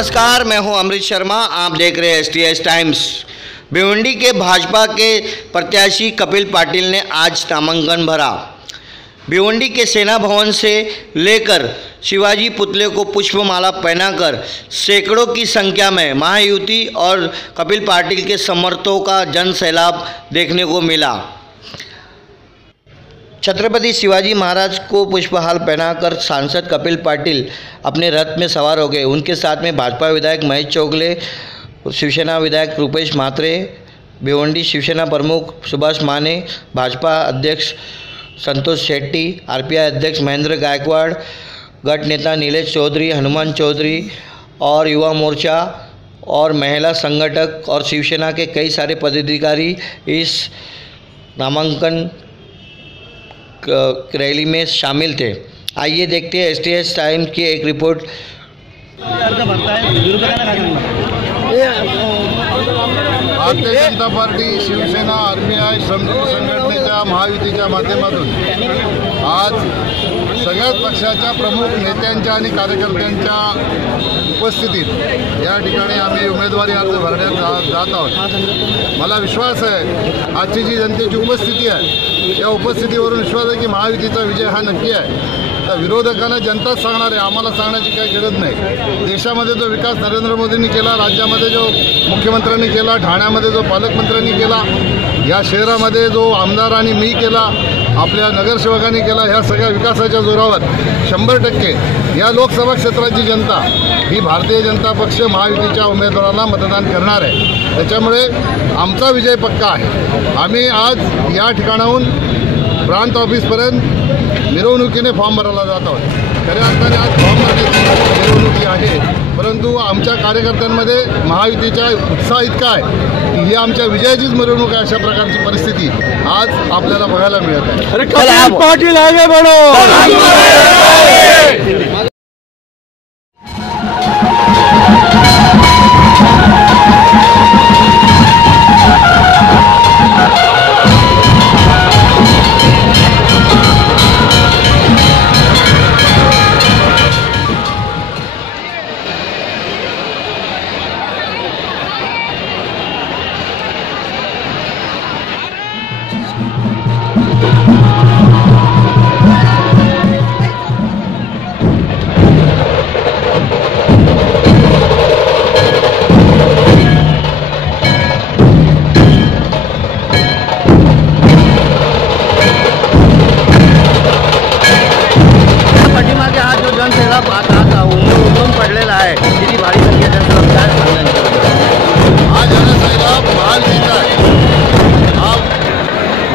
नमस्कार, मैं हूं अमृत शर्मा। आप देख रहे हैं STS टाइम्स। भिवंडी के भाजपा के प्रत्याशी कपिल पाटिल ने आज नामांकन भरा। भिवंडी के सेना भवन से लेकर शिवाजी पुतले को पुष्पमाला पहनाकर सैकड़ों की संख्या में महायुति और कपिल पाटिल के समर्थकों का जन सैलाब देखने को मिला। छत्रपति शिवाजी महाराज को पुष्पहार पहनाकर सांसद कपिल पाटिल अपने रथ में सवार हो गए। उनके साथ में भाजपा विधायक महेश चोगले, शिवसेना विधायक रुपेश म्हात्रे, भिवंडी शिवसेना प्रमुख सुभाष माने, भाजपा अध्यक्ष संतोष शेट्टी, RPI अध्यक्ष महेंद्र गायकवाड़, गट नेता नीलेश चौधरी, हनुमान चौधरी और युवा मोर्चा और महिला संगठक और शिवसेना के कई सारे पदाधिकारी इस नामांकन रैली में शामिल थे। आइए देखते हैं STS टाइम्स की एक report. Bharatiya Janata party, Shiv Sena, RPI संघटनेच्या महायुतीच्या माध्यमातून आज सगळ्याच पक्षाच्या प्रमुख नेत्यांच्या आणि कार्यकर्त्यांच्या उपस्थितीत या ठिकाणी आम्ही उमेदवारी अर्ज भरण्यात जात आहोत। मला विश्वास आहे आजची जी जनतेची उपस्थिती आहे या उपस्थितीवरून विश्वास आहे की महायुतीचा विजय हा नक्की आहे। तर विरोधकांना जनताच सांगणार आहे, आम्हाला सांगण्याची काही गरज नाही। देशामध्ये जो विकास नरेंद्र मोदींनी केला, राज्यामध्ये जो मुख्यमंत्र्यांनी केला, ठाण्यामध्ये जो पालकमंत्र्यांनी केला, या शहरामध्ये जो आमदारांनी मी केला, आपल्या नगरसेवकांनी केला, ह्या सगळ्या विकासाच्या जोरावर 100% या लोकसभा क्षेत्राची जनता ही भारतीय जनता पक्ष महायुतीच्या उमेदवाराला मतदान करणार आहे। त्याच्यामुळे आमचा विजय पक्का आहे। आम्ही आज या ठिकाणाहून प्रांत ऑफिसपर्यंत मिरवणुकीने फॉर्म भरायला जात आहोत। खऱ्या अर्थाने आज फॉर्म भरण्याची मिरवणुकी आहे, परंतु आमच्या कार्यकर्त्यांमध्ये महायुतीचा उत्साह इतका आहे की ही आमच्या विजयाचीच मिरवणूक आहे। अशा प्रकारची परिस्थिती आज आपल्याला बघायला मिळत आहे। कपिल पाटिल आगे बढ़ो।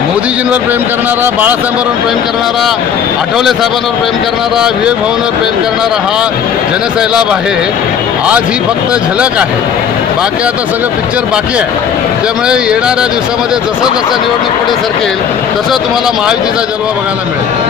मोदीजींवर प्रेम करणारा, बाळासाहेबांवर प्रेम करणारा, आठवले साहेबांवर प्रेम करणारा, विवेक भवनवर प्रेम करणारा हा जनसैलाब आहे। आज ही फक्त झलक आहे, बाकी आता सगळं पिक्चर बाकी आहे। त्यामुळे येणाऱ्या दिवसामध्ये जसं जसं निवडणूक पुढे सरकेल तसं तुम्हाला महायुतीचा जलवा बघायला मिळेल।